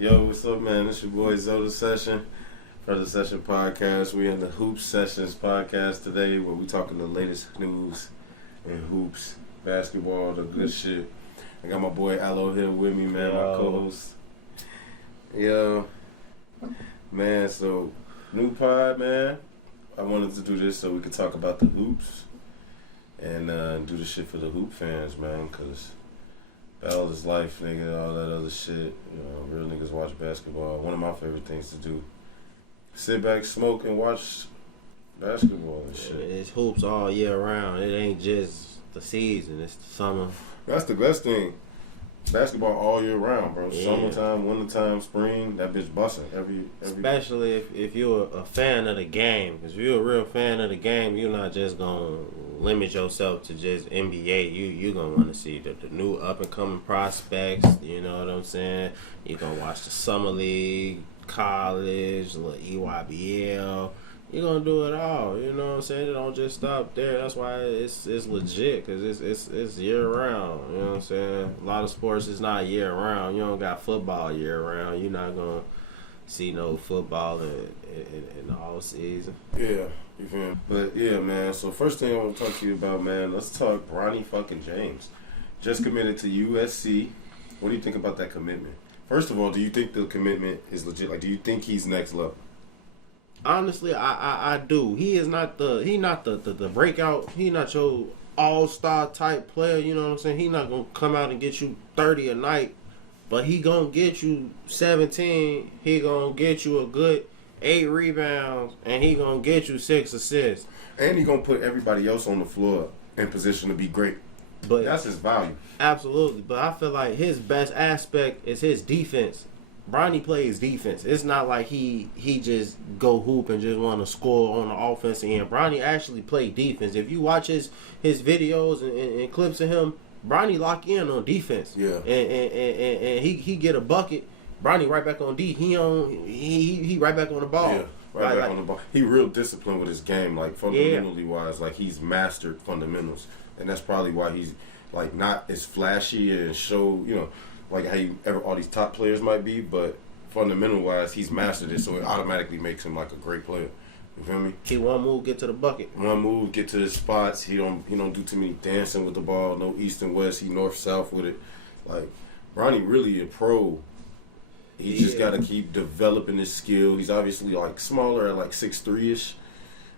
Yo, what's up, man? It's your boy Zoda Session for the Session Podcast. We in the Hoops Sessions Podcast today, where we talking the latest news in hoops, basketball, the good shit. I got my boy Aloe here with me, man, my co-host. Yo, man, so new pod, man. I wanted to do this so we could talk about the hoops and do the shit for the hoop fans, man, because battle is life, nigga, all that other shit. You know, real niggas watch basketball. One of my favorite things to do. Sit back, smoke, and watch basketball and shit. It's hoops all year round. It ain't just the season. It's the summer. That's the best thing. Basketball all year round, bro. Yeah. Summertime, wintertime, spring, that bitch busting. Every Especially if you're a fan of the game. Because if you're a real fan of the game, you're not just going to limit yourself to just NBA. You're going to want to see the new up-and-coming prospects. You know what I'm saying? You're going to watch the Summer League, college, little EYBL. You're going to do it all. You know what I'm saying? It don't just stop there. That's why it's legit, because it's year-round. You know what I'm saying? A lot of sports is not year-round. You don't got football year-round. You're not going to see no football in the all season. Yeah, you feel me? But, yeah, man, so first thing I want to talk to you about, man, let's talk Bronny fucking James. Just committed to USC. What do you think about that commitment? First of all, do you think the commitment is legit? Like, do you think he's next level? Honestly, I do. He not the breakout. He not your all-star type player. You know what I'm saying? He not gonna come out and get you 30 a night, but he gonna get you 17. He gonna get you a good 8 rebounds, and he gonna get you 6 assists. And he gonna put everybody else on the floor in position to be great. But that's his value. Absolutely. But I feel like his best aspect is his defense. Bronny plays defense. It's not like he just go hoop and just want to score on the offensive end. Bronny actually play defense. If you watch his videos and clips of him, Bronny lock in on defense. Yeah. And he get a bucket. Bronny right back on D. He right back on the ball. Yeah. Right back on the ball. He real disciplined with his game, like fundamentally wise. Like he's mastered fundamentals, and that's probably why he's like not as flashy and show, you know, like how all these top players might be, but fundamental wise, he's mastered it, so it automatically makes him like a great player. You feel me? He one move, get to the bucket. One move, get to his spots. He don't do too many dancing with the ball. No east and west. He north south with it. Like Bronny really a pro. He just got to keep developing his skill. He's obviously like smaller at like 6'3"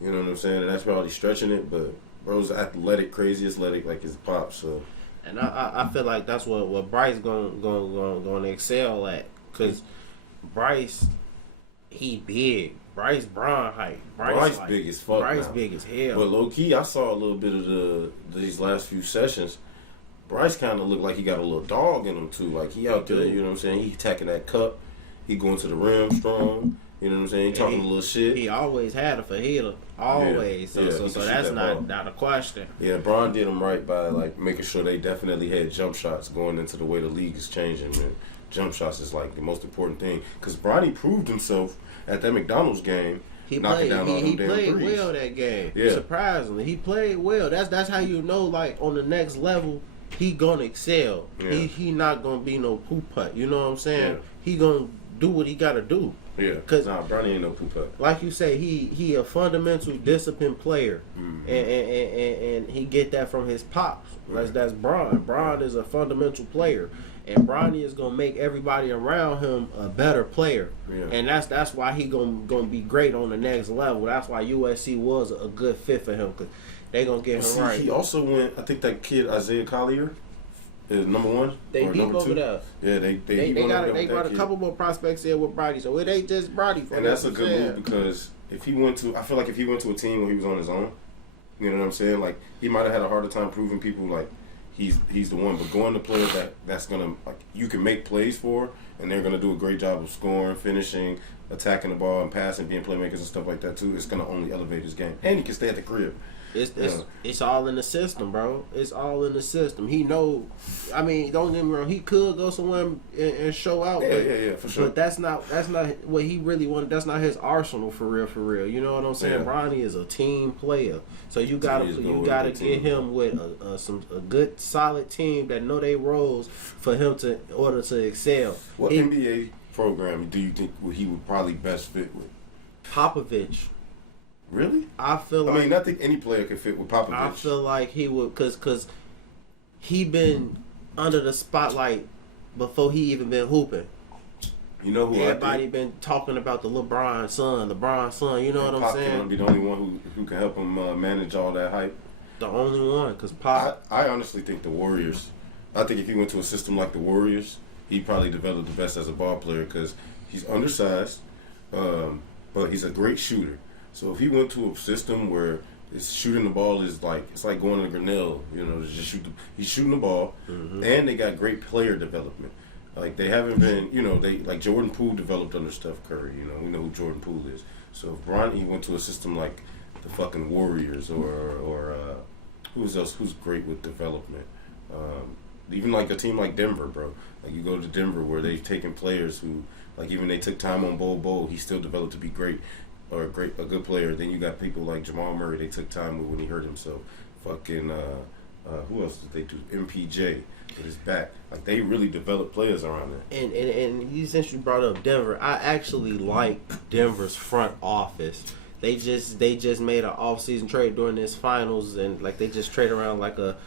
You know what I'm saying? And that's probably stretching it, but bro's athletic, crazy athletic like his pops. So. And I feel like that's what Bryce going to excel at, because Bryce, he big. Bryce Braun height. Bryce like, big as fuck. Bryce now. Big as hell. But low key, I saw a little bit of these last few sessions. Bryce kind of looked like he got a little dog in him too. Like he out there, you know what I'm saying? He attacking that cup. He going to the rim strong. You know what I'm saying? He talking a little shit. He always had a fajita. Always. Yeah. So that's not a question. Yeah, Braun did him right by like making sure they definitely had jump shots going into the way the league is changing. Man. Jump shots is like the most important thing. Because Bronny proved himself at that McDonald's game. He played well that game. Yeah. Surprisingly, he played well. That's how you know, like, on the next level, he gonna excel. Yeah. He not gonna be no poop putt. You know what I'm saying? Yeah. He gonna do what he gotta do. Yeah. Cause Bronny ain't no poop putt. Like you say, he a fundamental disciplined player, and he get that from his pops. That's Braun. Braun is a fundamental player. And Bronny is gonna make everybody around him a better player, and that's why he gonna be great on the next level. That's why USC was a good fit for him, because they gonna get him right. He also went. I think that kid Isaiah Collier is number one. They or deep number over two. there. Yeah, they got a couple more prospects here with Bronny, so it ain't just Bronny. And that's a good move, because I feel like if he went to a team where he was on his own, you know what I'm saying? Like he might have had a harder time proving people like. He's the one, but going to players that's gonna like you can make plays for, and they're gonna do a great job of scoring, finishing, attacking the ball, and passing, being playmakers and stuff like that too. It's gonna only elevate his game, and he can stay at the crib. It's all in the system, bro. It's all in the system. He know. I mean, don't get me wrong. He could go somewhere and show out. Yeah, for sure. But that's not what he really wanted. That's not his arsenal for real. You know what I'm saying? Yeah. Bronny is a team player, so you gotta get him with a good solid team that know their roles for him in order to excel. What NBA program do you think he would probably best fit with? Popovich. Really? I feel like. I mean, I think any player could fit with Popovich. I feel like he would, cause he been under the spotlight before he even been hooping. You know who everybody been talking about the LeBron son. You know what I'm saying? Pop be the only one who can help him manage all that hype. The only one, cause Pop. I honestly think the Warriors. I think if he went to a system like the Warriors, he'd probably develop the best as a ball player because he's undersized, but he's a great shooter. So if he went to a system where shooting the ball is like it's like going to Grinnell, you know, just he's shooting the ball, and they got great player development. Like they haven't been, you know, they like Jordan Poole developed under Steph Curry. You know, we know who Jordan Poole is. So if Bronny went to a system like the fucking Warriors or who's great with development, even like a team like Denver, bro. Like you go to Denver where they've taken players who, like even they took time on Bol, he still developed to be great or a good player. Then you got people like Jamal Murray. They took time with when he hurt himself. Fucking who else did they do? MPJ. With his back, like they really develop players around there. And since you brought up Denver, I actually like Denver's front office. They just made an off-season trade during this finals, and like they just trade around like a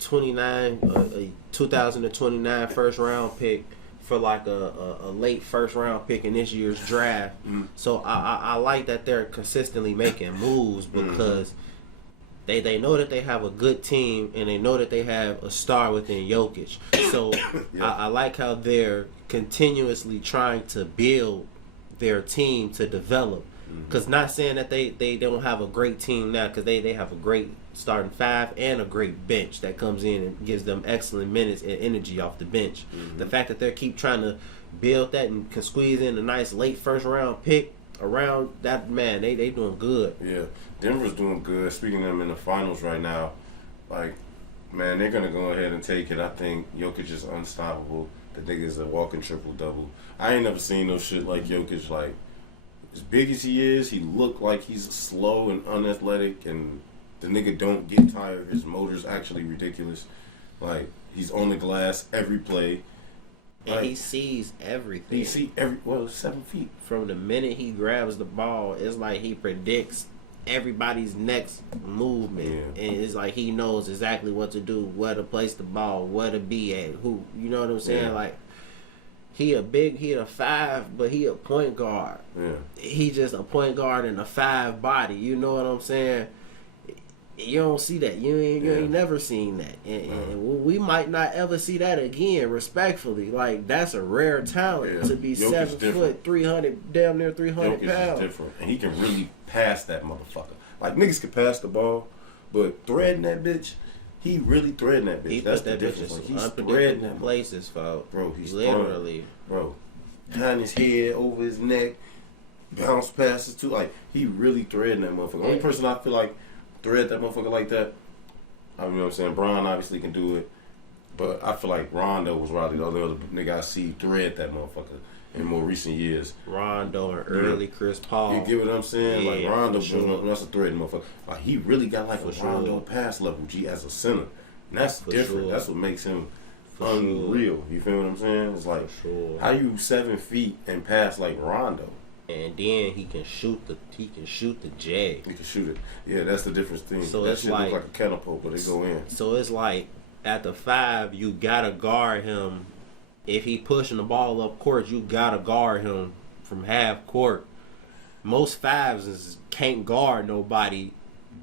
2029 first round pick for like a late first round pick in this year's draft. So I like that they're consistently making moves because. They know that they have a good team, and they know that they have a star within Jokic. So I like how they're continuously trying to build their team to develop. Because not saying that they don't have a great team now, because they have a great starting five and a great bench that comes in and gives them excellent minutes and energy off the bench. The fact that they keep trying to build that and can squeeze in a nice late first round pick around that, man, they doing good. Yeah, Denver's doing good. Speaking of them in the finals right now, like, man, they're going to go ahead and take it. I think Jokic is unstoppable. The nigga's a walking triple-double. I ain't never seen no shit like Jokic. Like, as big as he is, he look like he's slow and unathletic, and the nigga don't get tired. His motor's actually ridiculous. Like, he's on the glass every play. And like, he sees everything. He see 7 feet. From the minute he grabs the ball, it's like he predicts everybody's next movement. Yeah. And it's like he knows exactly what to do, where to place the ball, where to be at, who. You know what I'm saying? Yeah. Like, he a 5, but he a point guard. Yeah. He just a point guard in a 5 body. You know what I'm saying? You don't see that. You ain't never seen that. And we might not ever see that again, respectfully. Like, that's a rare talent to be Jokic 7 foot, 300, damn near 300 Jokic pounds. is different. And he can really pass that motherfucker. Like, niggas can pass the ball, but threading that bitch, he really threading that bitch. He That's put the that bitch in difference. Like, some he's threading unpredictable that places, folks. Bro, he's literally. Bro, behind his head, over his neck, bounce passes too. Like, he really threading that motherfucker. Only person I feel like thread that motherfucker like that, I mean, you know what I'm saying? Bron obviously can do it, but I feel like Rondo was probably the other nigga I see thread that motherfucker in more recent years. Rondo and early Chris Paul. You get what I'm saying? Yeah, like Rondo, sure. that's a thread motherfucker. Like, he really got like For a sure. Rondo pass level, G, as a center. And that's For different. sure. That's what makes him For unreal. You feel what I'm saying? It's like, how you 7 feet and pass like Rondo? And then he can shoot the J. He can shoot it. Yeah, that's the difference thing. So that it's shit like, look like a catapult, but they go in. So it's like at the 5, you gotta guard him. If he pushing the ball up court, you gotta guard him from half court. Most 5s can't guard nobody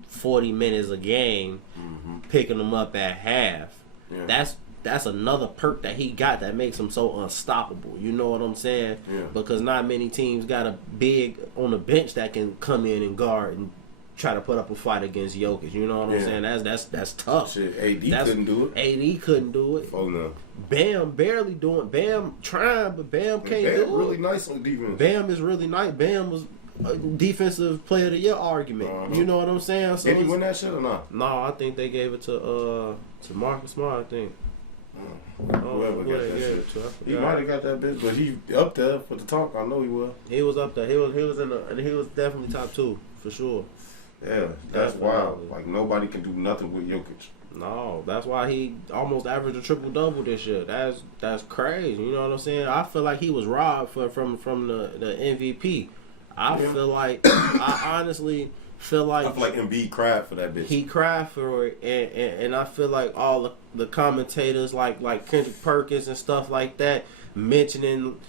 40 minutes a game, picking them up at half. Yeah. That's another perk that he got that makes him so unstoppable. You know what I'm saying? Yeah. Because not many teams got a big on the bench that can come in and guard and try to put up a fight against Jokic. You know what I'm saying? That's tough. Shit, AD couldn't do it. AD couldn't do it. Oh no. Bam barely doing. Bam trying, but Bam can't do it. Really nice on defense. Bam is really nice. Bam was a defensive player of the year argument. You know what I'm saying? So did he win that shit or not? No, I think they gave it to Marcus Smart. I think. Whoever got that shit. He might have got that bitch, but he up there for the talk. I know he will. He was up there. He was definitely top 2 for sure. Yeah, that's wild. Like, nobody can do nothing with Jokic. No, that's why he almost averaged a triple double this year. That's crazy. You know what I'm saying? I feel like he was robbed from the MVP. I honestly feel like Embiid cried for that bitch. He cried for it, and I feel like all the commentators like Kendrick Perkins and stuff like that mentioning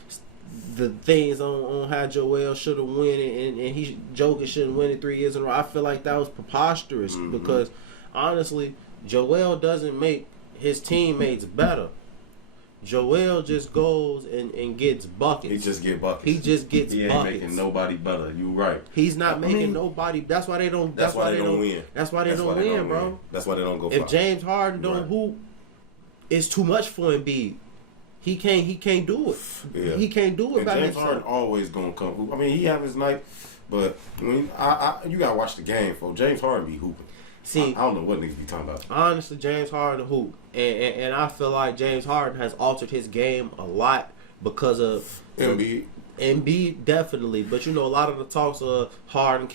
the things on how Joel should have won it and Jokic shouldn't win it 3 years in a row. I feel like that was preposterous because honestly, Joel doesn't make his teammates better. Joel just goes and gets buckets. He just get buckets. He ain't making nobody better. You right. He's not making nobody. That's why they don't. That's why they don't win. That's why they don't win, bro. That's why they don't go. If James Harden don't hoop, it's too much for Embiid. He can't do it. Yeah. He can't do it. And James Harden always gonna come hoop. I mean, he have his night, but when you gotta watch the game, folks. James Harden be hooping. See, I don't know what niggas be talking about. Honestly, James Harden hoop, and I feel like James Harden has altered his game a lot because of Embiid definitely. But you know, a lot of the talks of Harden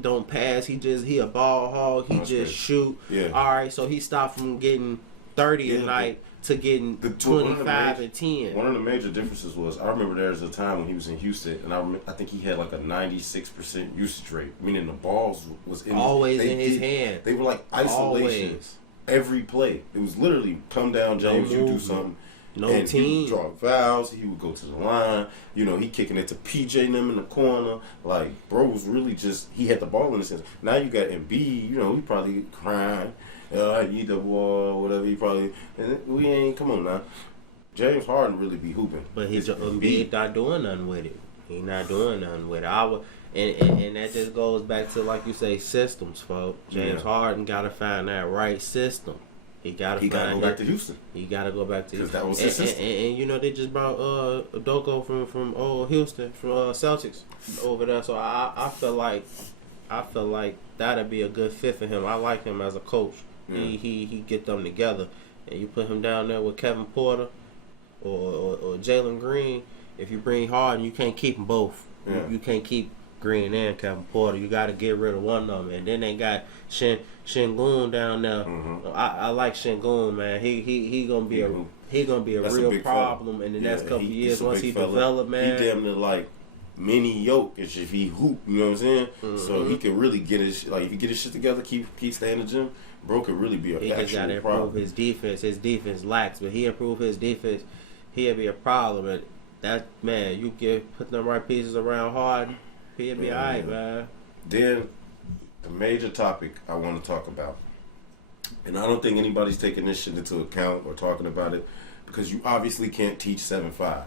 don't pass. He a ball hog. He just shoot. Yeah. All right, so he stopped from getting 30 a night to getting 25 and 10. One of the major differences was I remember there was a time when he was in Houston, and I think he had like a 96% usage rate, meaning the balls was always in his hand. They were like isolation every play. It was literally come down, James, you do something. No team. He would draw fouls. He would go to the line. You know, he kicking it to PJ and them in the corner. Like, bro was really just, he had the ball in his hands. Now you got Embiid, you know, he probably crying. I need the ball, whatever. He probably, and come on now. James Harden really be hooping. But Embiid not doing nothing with it. He not doing nothing with it. And that just goes back to, like you say, systems, folks. James Harden got to find that right system. He got to go back to Houston. He got to go back to Houston. That was his system. And you know, they just brought Doko from Houston, from Celtics over there. So I feel like that'd be a good fit for him. I like him as a coach. Yeah. He get them together, and you put him down there with Kevin Porter or Jalen Green. If you bring Harden, you can't keep them both. Yeah. You can't keep Green and Kevin Porter. You got to get rid of one of them, and then they got Şengün down there. Mm-hmm. I like Şengün, man. He gonna be a real problem in the next couple of years once he develop, man. He damn near like mini Jokic if he hoop. You know what I'm saying? Mm-hmm. So he can really get his if he get his shit together, keep staying in the gym. Bro could really be a actual problem. He just got to improve his defense. His defense lacks, but he improve his defense, he'll be a problem. And that, man, you put the right pieces around Harden, he'll be all right, man. Then, the major topic I want to talk about, and I don't think anybody's taking this shit into account or talking about it, because you obviously can't teach 7-5.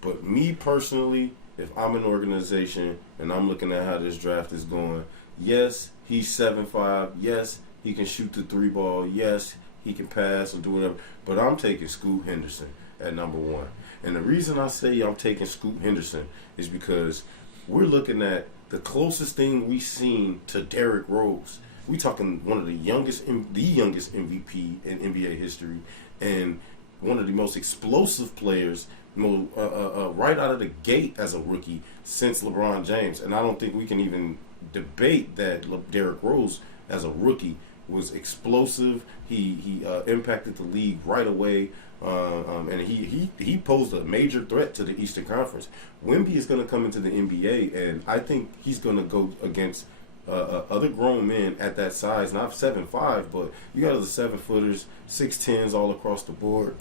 But me personally, if I'm an organization and I'm looking at how this draft is going, yes, he's 7'5", yes, he can shoot the 3 ball. Yes, he can pass and do whatever. But I'm taking Scoot Henderson at number 1. And the reason I say I'm taking Scoot Henderson is because we're looking at the closest thing we've seen to Derrick Rose. We talking one of the youngest MVP in NBA history, and one of the most explosive players, right out of the gate as a rookie since LeBron James. And I don't think we can even debate that Derrick Rose as a rookie was explosive. He impacted the league right away, and he posed a major threat to the Eastern Conference. Wemby is going to come into the NBA, and I think he's going to go against other grown men at that size, not 7'5", but you got other 7-footers, 6'10s all across the board,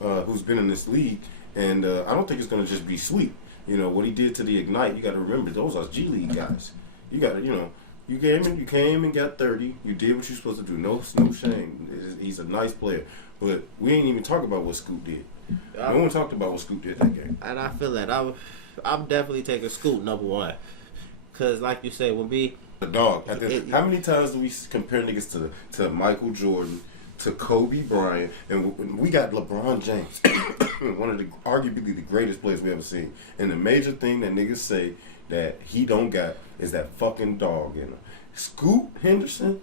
who's been in this league, and I don't think it's going to just be sweet. You know what he did to the Ignite. You got to remember those are G League guys. You got to You came and got 30. You did what you're supposed to do. No shame. He's a nice player. But we ain't even talk about what Scoot did. No one talked about what Scoot did that game. And I feel that I'm definitely taking Scoot number 1. Because like you say, when we... The dog. How many times do we compare niggas to Michael Jordan, to Kobe Bryant, and we got LeBron James, one of the arguably the greatest players we ever seen. And the major thing that niggas say that he don't got is that fucking dog in him. Scoot Henderson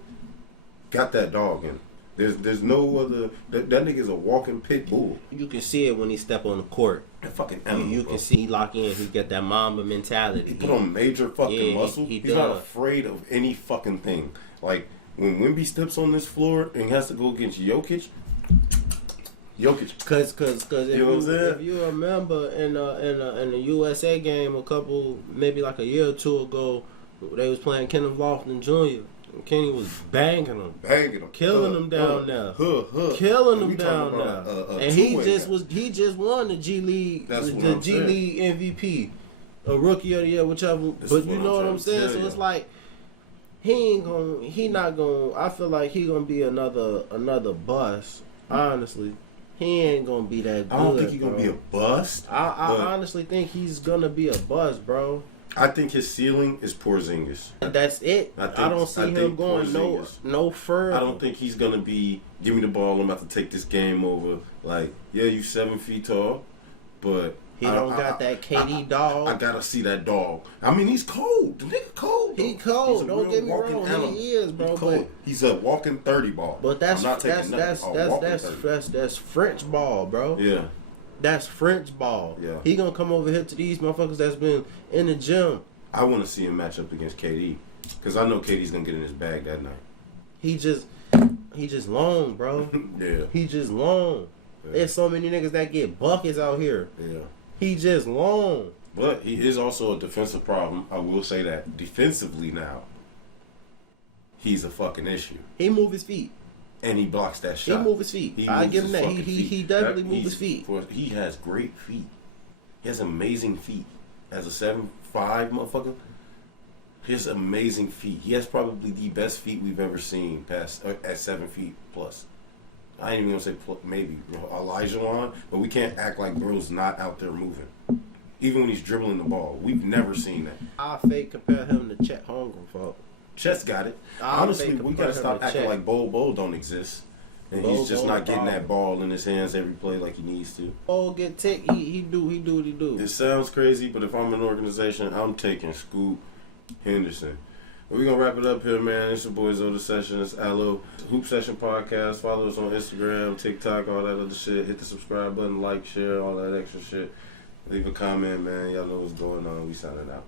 got that dog in him. There's no other. That nigga's a walking pit bull. You can see it when he step on the court. That fucking animal. You can see he lock in. He got that Mamba mentality. He put on major fucking muscle. He's not afraid of any fucking thing. Like when Wemby steps on this floor and has to go against Jokic. Cause if you remember in the USA game maybe like a year or two ago, they was playing Kenneth Lofton Jr. and Kenny was banging him, killing him down there, killing him down there, and he just won the G League, the G League MVP, a Rookie of the Year, whichever. But you know what I'm saying? So it's like he not gonna. I feel like he gonna be another bust. Honestly. He ain't gonna be that good. I don't think he's gonna be a bust. I honestly think he's gonna be a bust, bro. I think his ceiling is Porzingis. That's it. I don't see him going no further. I don't think he's gonna be. Give me the ball. I'm about to take this game over. Like, yeah, you 7 feet tall, but he don't got that KD dog. I gotta see that dog. I mean, he's cold. The nigga cold. He cold. Don't get me wrong. Animal. He is, bro. He's cold. He's a walking 30 ball. But that's French ball, bro. Yeah. That's French ball. Yeah. He gonna come over here to these motherfuckers that's been in the gym. I want to see him match up against KD because I know KD's gonna get in his bag that night. He just long, bro. Yeah. He just long. Yeah. There's so many niggas that get buckets out here. Yeah. He just long. But he is also a defensive problem. I will say that. Defensively now, he's a fucking issue. He move his feet. And he blocks that shot. He move his feet. I give him that. He definitely move his feet. He has great feet. He has amazing feet. As a 7'5" motherfucker, he has amazing feet. He has probably the best feet we've ever seen past at 7 feet plus. I ain't even gonna say maybe Elijah, but we can't act like bro's not out there moving. Even when he's dribbling the ball, we've never seen that. I fake compare him to Chet Holmgren, folks. Chet's got it. Honestly, we gotta stop acting like Bol don't exist, and he's just not getting that ball in his hands every play like he needs to. Bol get tick. He do what he do. It sounds crazy, but if I'm an organization, I'm taking Scoot Henderson. We're going to wrap it up here, man. It's your boy Zoda Sessions, Allo Hoop Session Podcast. Follow us on Instagram, TikTok, all that other shit. Hit the subscribe button, like, share, all that extra shit. Leave a comment, man. Y'all know what's going on. We signing out.